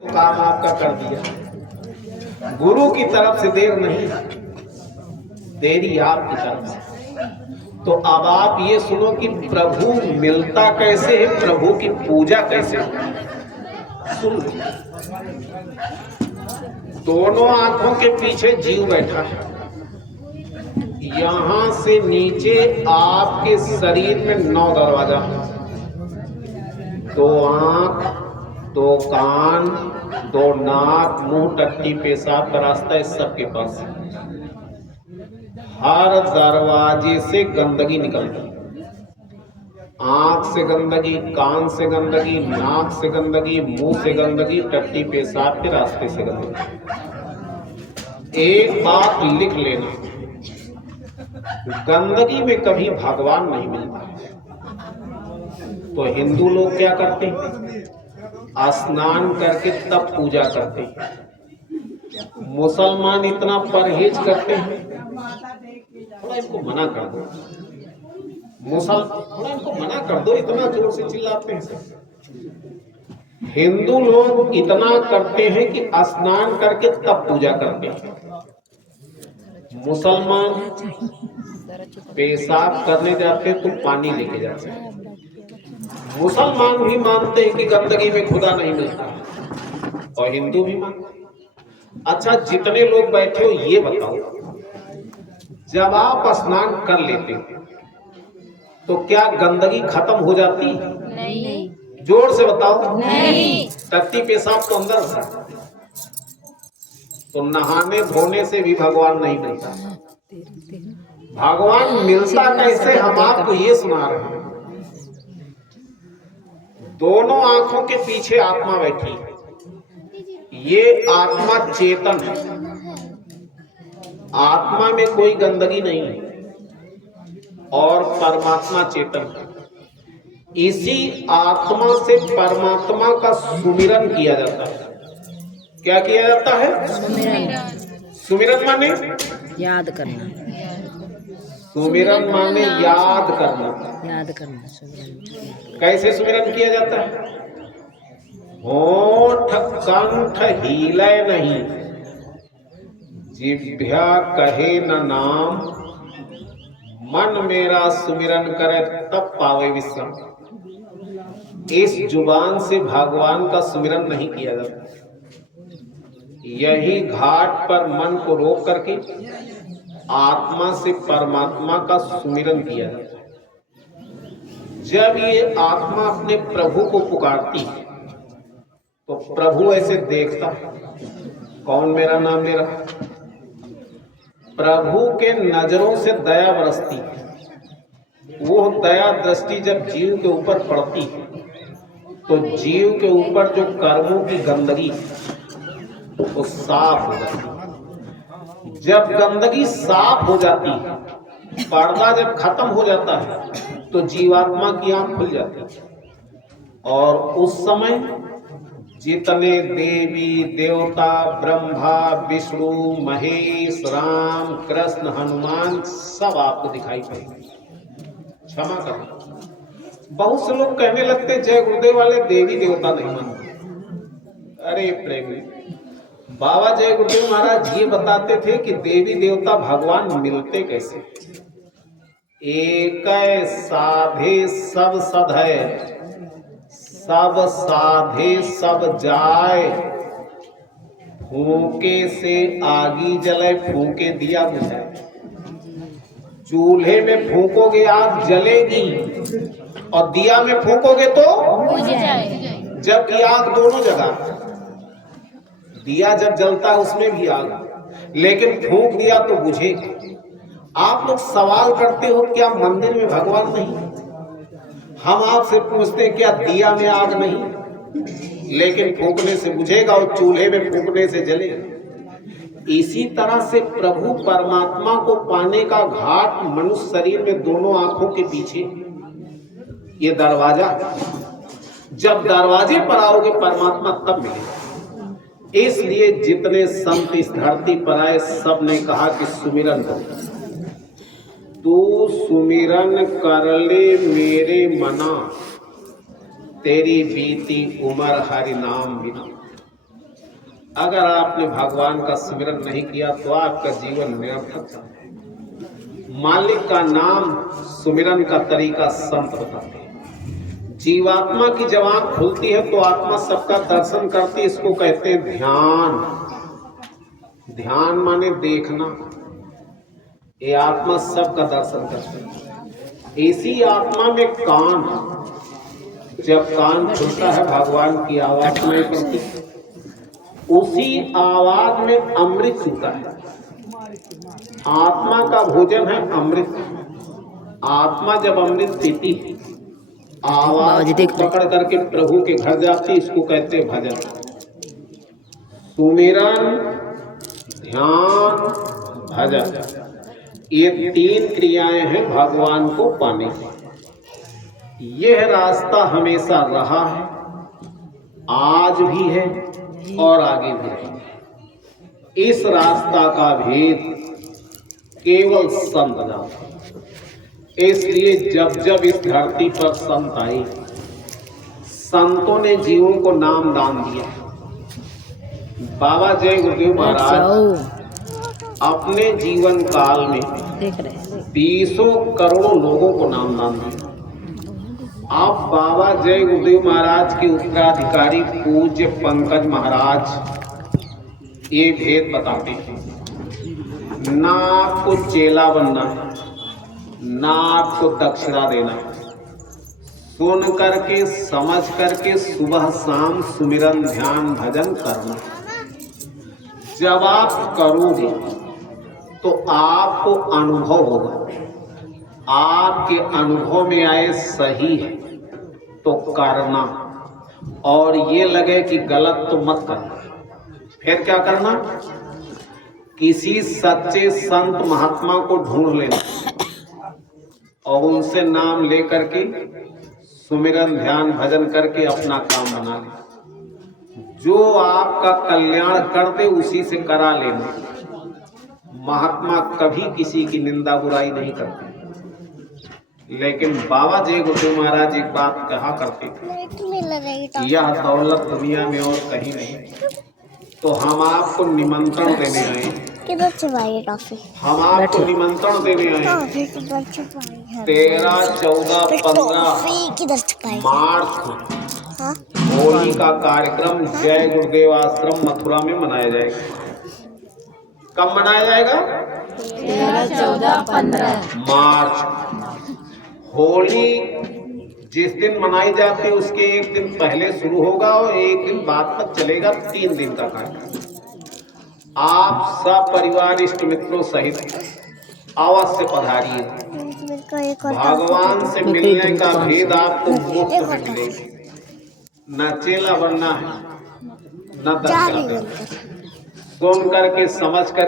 तो काम आपका कर दिया। गुरु की तरफ से देर नहीं, देरी आपकी तरफ से। तो अब आप ये सुनो कि प्रभु मिलता कैसे है, प्रभु की पूजा कैसे है। सुन लो, दोनों आंखों के पीछे जीव बैठा है। यहां से नीचे आपके शरीर में 9 दरवाजा, 2 आंख, 2 कान, 2 नाक, मुंह, टट्टी, पेशाब का रास्ता है सबके पास। हर दरवाजे से गंदगी निकलती, आंख से गंदगी, कान से गंदगी, नाक से गंदगी, मुंह से गंदगी, टट्टी पेशाब के रास्ते से गंदगी। एक बात लिख लेना, गंदगी में कभी भगवान नहीं मिलता। तो हिंदू लोग क्या करते हैं, स्नान करके तब पूजा करते हैं। मुसलमान इतना परहेज करते हैं, थोड़ा इनको मना कर दो। थोड़ा इनको मना कर दो, इतना जोर से चिल्लाते हैं। हिंदू लोग इतना करते हैं कि स्नान करके तब पूजा करते हैं। मुसलमान पेशाब करने जाते तो पानी लेके जाते हैं। मुसलमान भी मानते हैं कि गंदगी में खुदा नहीं मिलता, और हिंदू भी मानते हैं। अच्छा, जितने लोग बैठे हो ये बताओ, जब आप स्नान कर लेते तो क्या गंदगी खत्म हो जाती? नहीं। जोर से बताओ। नहीं। टट्टी पेशाब तो अंदर था। तो नहाने धोने से भी भगवान नहीं मिलता। भगवान मिलता कैसे, हम आपको ये सुना रहे हैं। दोनों आंखों के पीछे आत्मा बैठी है। ये आत्मा चेतन है, आत्मा में कोई गंदगी नहीं है, और परमात्मा चेतन है। इसी आत्मा से परमात्मा का सुमिरन किया जाता है। क्या किया जाता है? सुमिरन माने याद करना, सुमिरन माने याद करना। याद करना। कैसे सुमिरन किया जाता है? होठ कंठ हिले नहीं, जिह्वा कहे न नाम, मन मेरा सुमिरन करे तब पावे विश्राम। इस जुबान से भगवान का सुमिरन नहीं किया जाता। यही घाट पर मन को रोक करके आत्मा से परमात्मा का सुमिरन किया जाता है। जब ये आत्मा अपने प्रभु को पुकारती है तो प्रभु ऐसे देखता है, कौन मेरा नाम ले रहा है। प्रभु के नजरों से दया बरसती है। वो दया दृष्टि जब जीव के ऊपर पड़ती है तो जीव के ऊपर जो कर्मों की गंदगी वो साफ हो जाती है। जब गंदगी साफ हो जाती है, पर्दा जब खत्म हो जाता है तो जीवात्मा की आंख खुल जाती है। और उस समय जितने देवी देवता, ब्रह्मा, विष्णु, महेश, राम, कृष्ण, हनुमान सब आपको दिखाई पड़ेंगे। क्षमा करना, बहुत से लोग कहने लगते जय गुरुदेव वाले देवी देवता नहीं मानते। अरे प्रेमी, बाबा जय गुरुदेव महाराज ये बताते थे कि देवी देवता भगवान मिलते कैसे। एक साधे सब सधै, सब साधे सब जाए, फूके से आगी जले, फूके दिया बुझाए। चूल्हे में फूकोगे आग जलेगी, और दिया में फूकोगे तो बुझ जाए। जबकि आग दोनों जगह, दिया जब जलता है उसमें भी आग, लेकिन फूंक दिया तो बुझेगा। आप लोग सवाल करते हो क्या मंदिर में भगवान नहीं? हम आपसे पूछते हैं क्या दिया में आग नहीं, लेकिन फूंकने से बुझेगा और चूल्हे में फूंकने से जलेगा। इसी तरह से प्रभु परमात्मा को पाने का घाट मनुष्य शरीर में दोनों आंखों के पीछे ये दरवाजा। जब दरवाजे पर आओगे परमात्मा तब मिलेगा। इसलिए जितने संत इस धरती पर आए सब ने कहा कि सुमिरन करो। तू सुमिरन कर ले मेरे मना, तेरी बीती उम्र हरि नाम बिना। अगर आपने भगवान का स्मरण नहीं किया तो आपका जीवन निरर्थक है। मालिक का नाम सुमिरन का तरीका संत बताते हैं। जीवात्मा की जब आंख खुलती है तो आत्मा सबका दर्शन करती है। इसको कहते हैं ध्यान। ध्यान माने देखना। ये आत्मा सबका दर्शन करती है। इसी आत्मा में कान, जब कान खुलता है भगवान की आवाज सुनाई पड़ती है। उसी आवाज में अमृत छूता है। आत्मा का भोजन है अमृत। आत्मा जब अमृत पीती आवाज को पकड़ करके प्रभु के घर जाती, इसको कहते हैं भजन। सुमिरन, ध्यान, भजन, ये 3 क्रियाएं हैं भगवान को पाने की। यह रास्ता हमेशा रहा है, आज भी है और आगे भी रहेगा। इस रास्ता का भेद केवल संत जानते। इसलिए जब जब इस धरती पर संत आए, संतों ने जीवों को नाम दान दिया। बाबा जय गुरुदेव महाराज अपने जीवन काल में 20 करोड़ों लोगों को नाम दान दिया। आप बाबा जय गुरुदेव महाराज के उत्तराधिकारी पूज्य पंकज महाराज ये भेद बताते हैं। ना आपको चेला बनना है, ना आपको दक्षिणा देना है। सुन करके समझ करके सुबह शाम सुमिरन ध्यान भजन करना। जब आप करोगे तो आपको अनुभव होगा। आपके अनुभव में आए सही है तो करना, और ये लगे कि गलत तो मत करना। फिर क्या करना? किसी सच्चे संत महात्मा को ढूंढ लेना और उनसे नाम लेकर के सुमिरन ध्यान भजन करके अपना काम बना लेना। जो आपका कल्याण कर दे उसी से करा लेना। महात्मा कभी किसी की निंदा बुराई नहीं करते। लेकिन बाबा जय गुरुदेव महाराज एक बात कहा करते थे, यह दौलत दुनिया में और कहीं नहीं। तो हम आपको निमंत्रण देने आए। किधर छुपाई टॉफी? हम आपको निमंत्रण देने आए। 13, 14, 15 किधर छुपाई? मार्च को होली का कार्यक्रम जय गुरुदेव आश्रम मथुरा में मनाया जाएगा। कब मनाया जाएगा? 13, 14, 15 मार्च। होली जिस दिन मनाई जाती है उसके एक दिन पहले शुरू होगा और एक दिन बाद तक चलेगा। 3 दिन का कार्यक्रम। आप सब परिवार इष्ट मित्रों सहित अवश्य पधारिए। भगवान से मिलने का भेद आपको मुफ्त में मिलेगा। न चेला बनना है, न दक्षिणा देना। सुन करके समझ कर